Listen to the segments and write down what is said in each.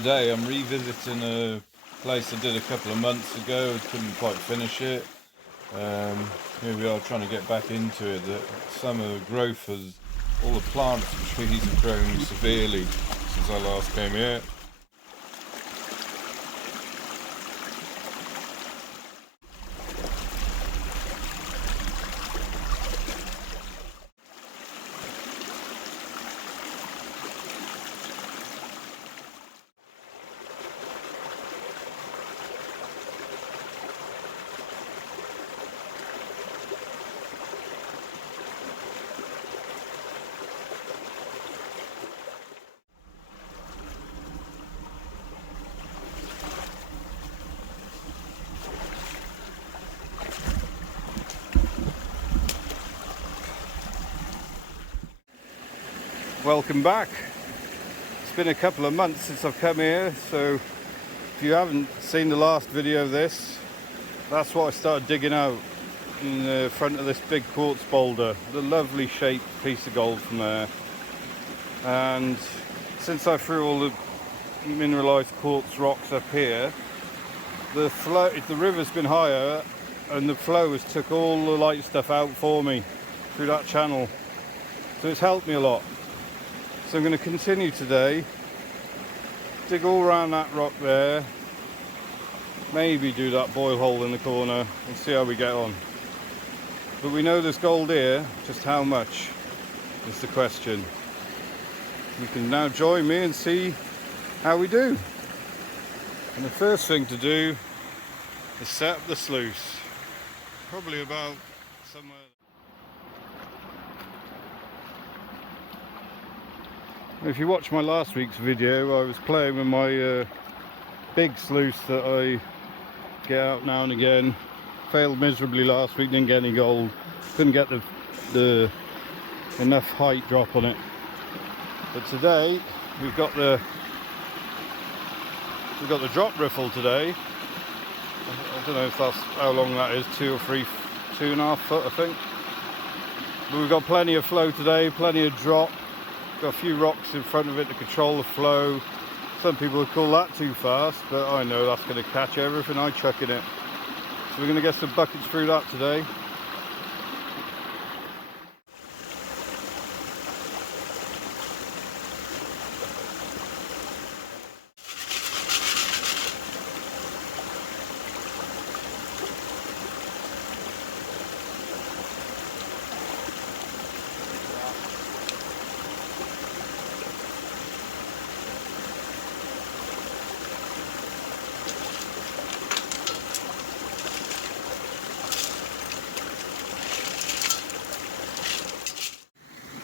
Today I'm revisiting a place I did a couple of months ago. Couldn't quite finish it. Here we are trying to get back into it. The summer growth has, all the plants and trees have grown severely since I last came here. Welcome back. It's been a couple of months since I've come here, so if you haven't seen the last video of this, that's what I started digging out in the front of this big quartz boulder. The lovely shaped piece of gold from there. And since I threw all the mineralized quartz rocks up here, the river's been higher and the flow has took all the light stuff out for me through that channel, so it's helped me a lot. So I'm going to continue today, dig all around that rock there, maybe do that boil hole in the corner and see how we get on. But we know there's gold here, just how much is the question. You can now join me and see how we do. And the first thing to do is set up the sluice, probably about somewhere. If you watched my last week's video, I was playing with my big sluice that I get out now and again. Failed miserably last week, didn't get any gold. Couldn't get the enough height drop on it. But today we've got the drop riffle today. I don't know if that's how long that is, 2.5 foot I think. But we've got plenty of flow today, plenty of drop. Got a few rocks in front of it to control the flow. Some people would call that too fast, but I know that's going to catch everything I chuck in it. So we're going to get some buckets through that today.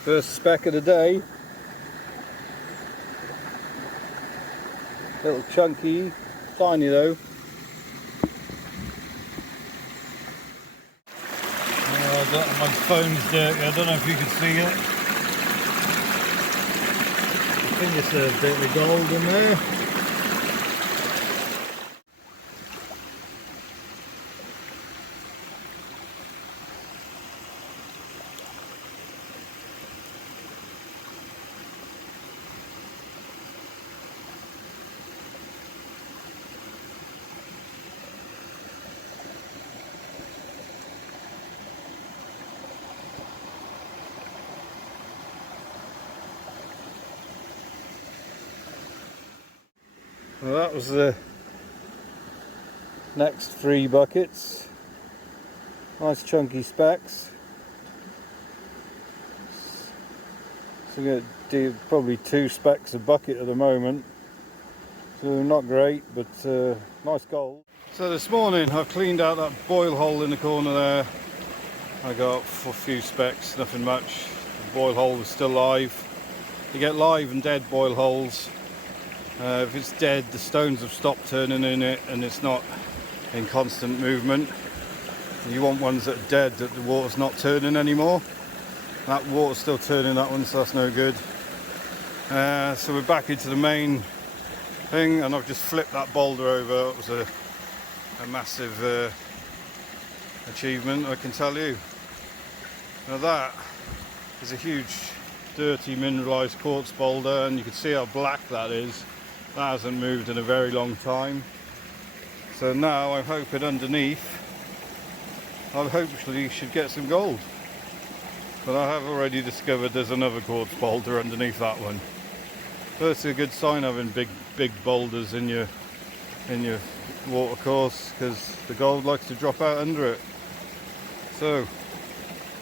First speck of the day. Little chunky, tiny though. My phone's dirty, I don't know if you can see it. I think it's a bit of gold in there. Well, that was the next 3 buckets. Nice chunky specks. So I'm going to do probably 2 specks a bucket at the moment. So not great, but nice gold. So this morning I've cleaned out that boil hole in the corner there. I got a few specks, nothing much. The boil hole is still live. You get live and dead boil holes. If it's dead, the stones have stopped turning in it and it's not in constant movement. You want ones that are dead, that the water's not turning anymore. That water's still turning, that one, so that's no good. So we're back into the main thing, and I've just flipped that boulder over. It was a massive achievement, I can tell you. Now that is a huge dirty mineralized quartz boulder, and you can see how black that is. That hasn't moved in a very long time. So now I'm hoping underneath I hopefully should get some gold. But I have already discovered there's another quartz boulder underneath that one. So it's a good sign having big boulders in your water course, because the gold likes to drop out under it. So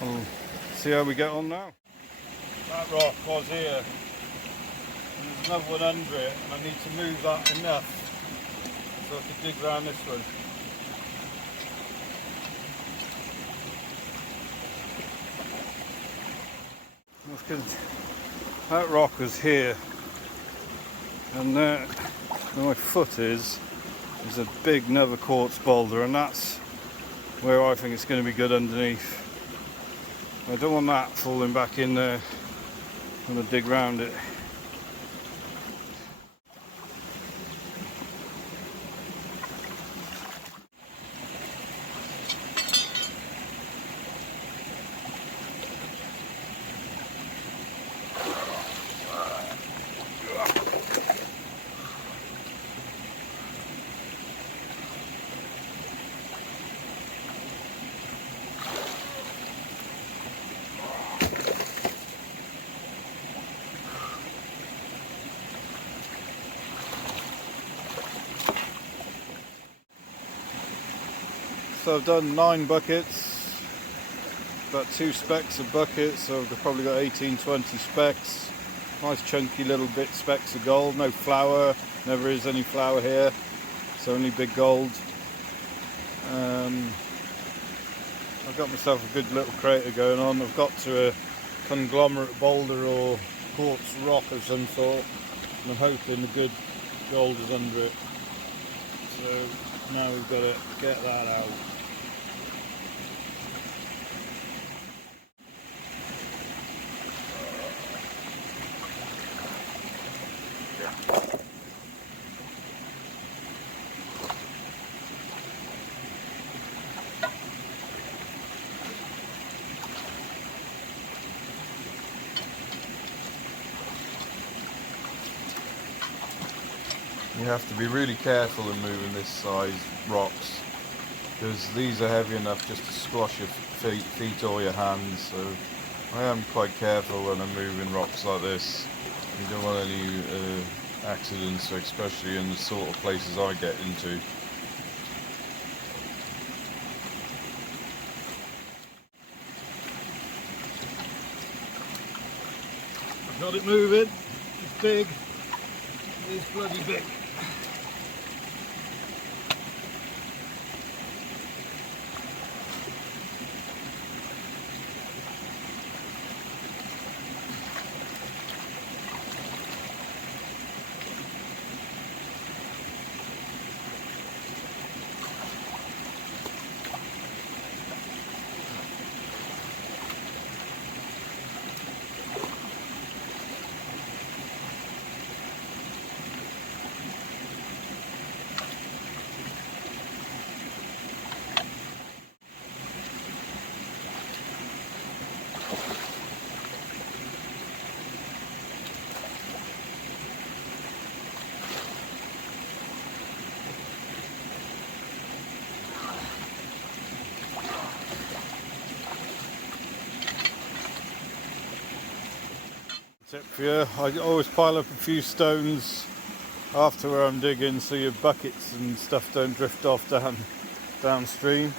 I'll see how we get on now. That rock was here. And there's another one under it, and I need to move that enough so I can dig around this one. That rock was here, and there where my foot is a big another quartz boulder, and that's where I think it's going to be good underneath. I don't want that falling back in there when I dig round it. So I've done 9 buckets, about 2 specks of buckets, so I've probably got 18-20 specks. Nice chunky little bit specks of gold, no flour, never is any flour here, it's only big gold. I've got myself a good little crater going on. I've got to a conglomerate boulder or quartz rock of some sort, and I'm hoping the good gold is under it. So now we've got to get that out. You have to be really careful in moving this size rocks, because these are heavy enough just to squash your feet or your hands, so I am quite careful when I'm moving rocks like this. You don't want any accidents, especially in the sort of places I get into. Got it moving, it's big, it's bloody big. Tip for you, I always pile up a few stones after where I'm digging so your buckets and stuff don't drift off downstream.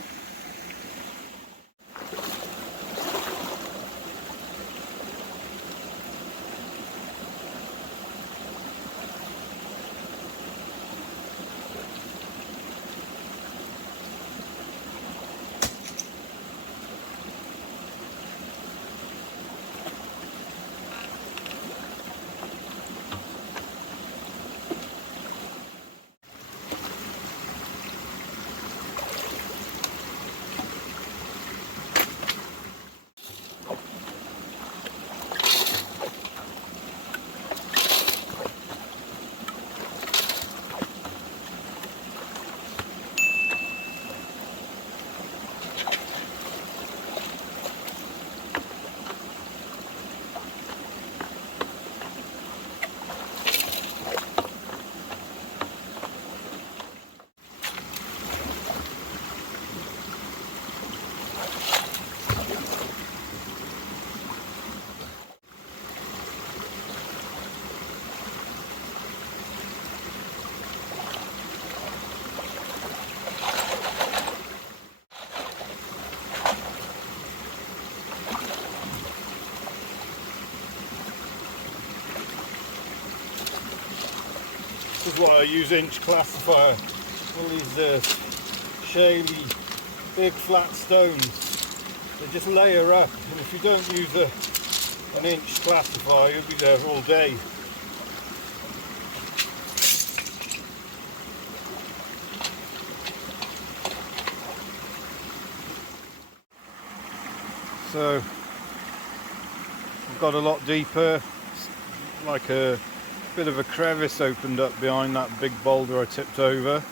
is why I use inch classifier. All these shaly, big flat stones, they just layer up, and if you don't use an inch classifier, you'll be there all day. So I've got a lot deeper, like a bit of a crevice opened up behind that big boulder I tipped over.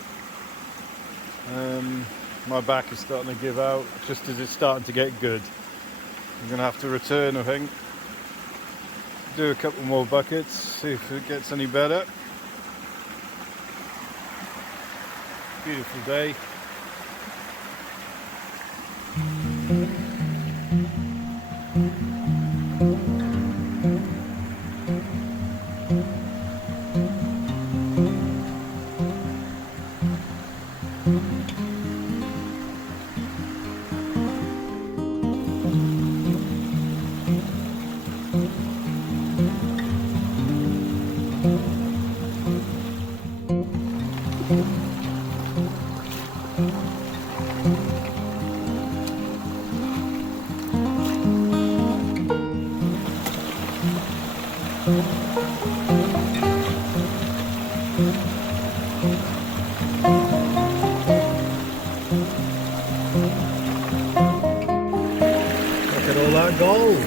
My back is starting to give out just as it's starting to get good. I'm going to have to return, I think. Do a couple more buckets, see if it gets any better. Beautiful day. Look at all that gold.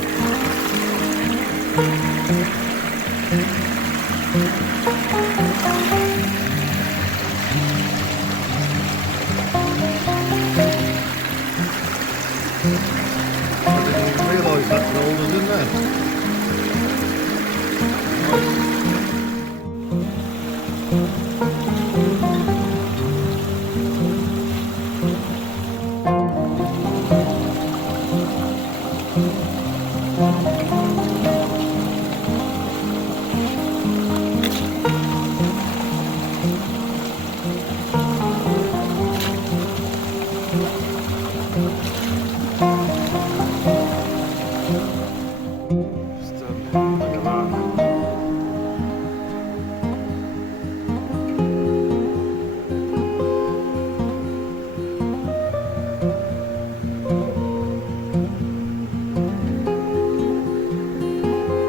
I didn't even realise that gold was in there.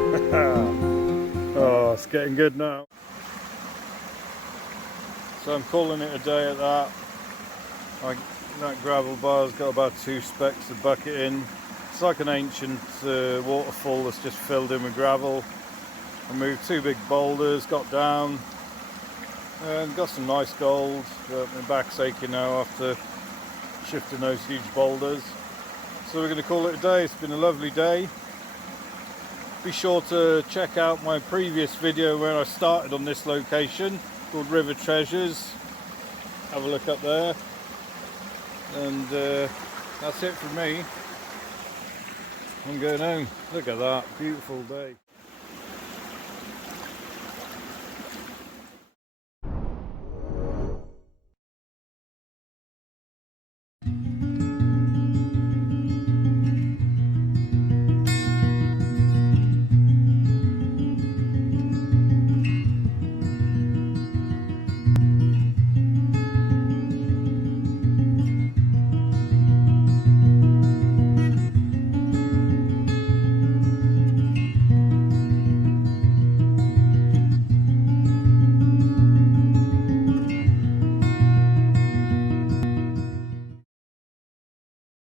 Look at that. Oh, it's getting good now. So I'm calling it a day at that. That gravel bar's got about 2 specks of bucket in. It's like an ancient waterfall that's just filled in with gravel. I moved 2 big boulders, got down and got some nice gold, but my back's aching now after shifting those huge boulders. So we're going to call it a day. It's been a lovely day. Be sure to check out my previous video where I started on this location called River Treasures. Have a look up there. And that's it from me. I'm going home. Look at that, beautiful day.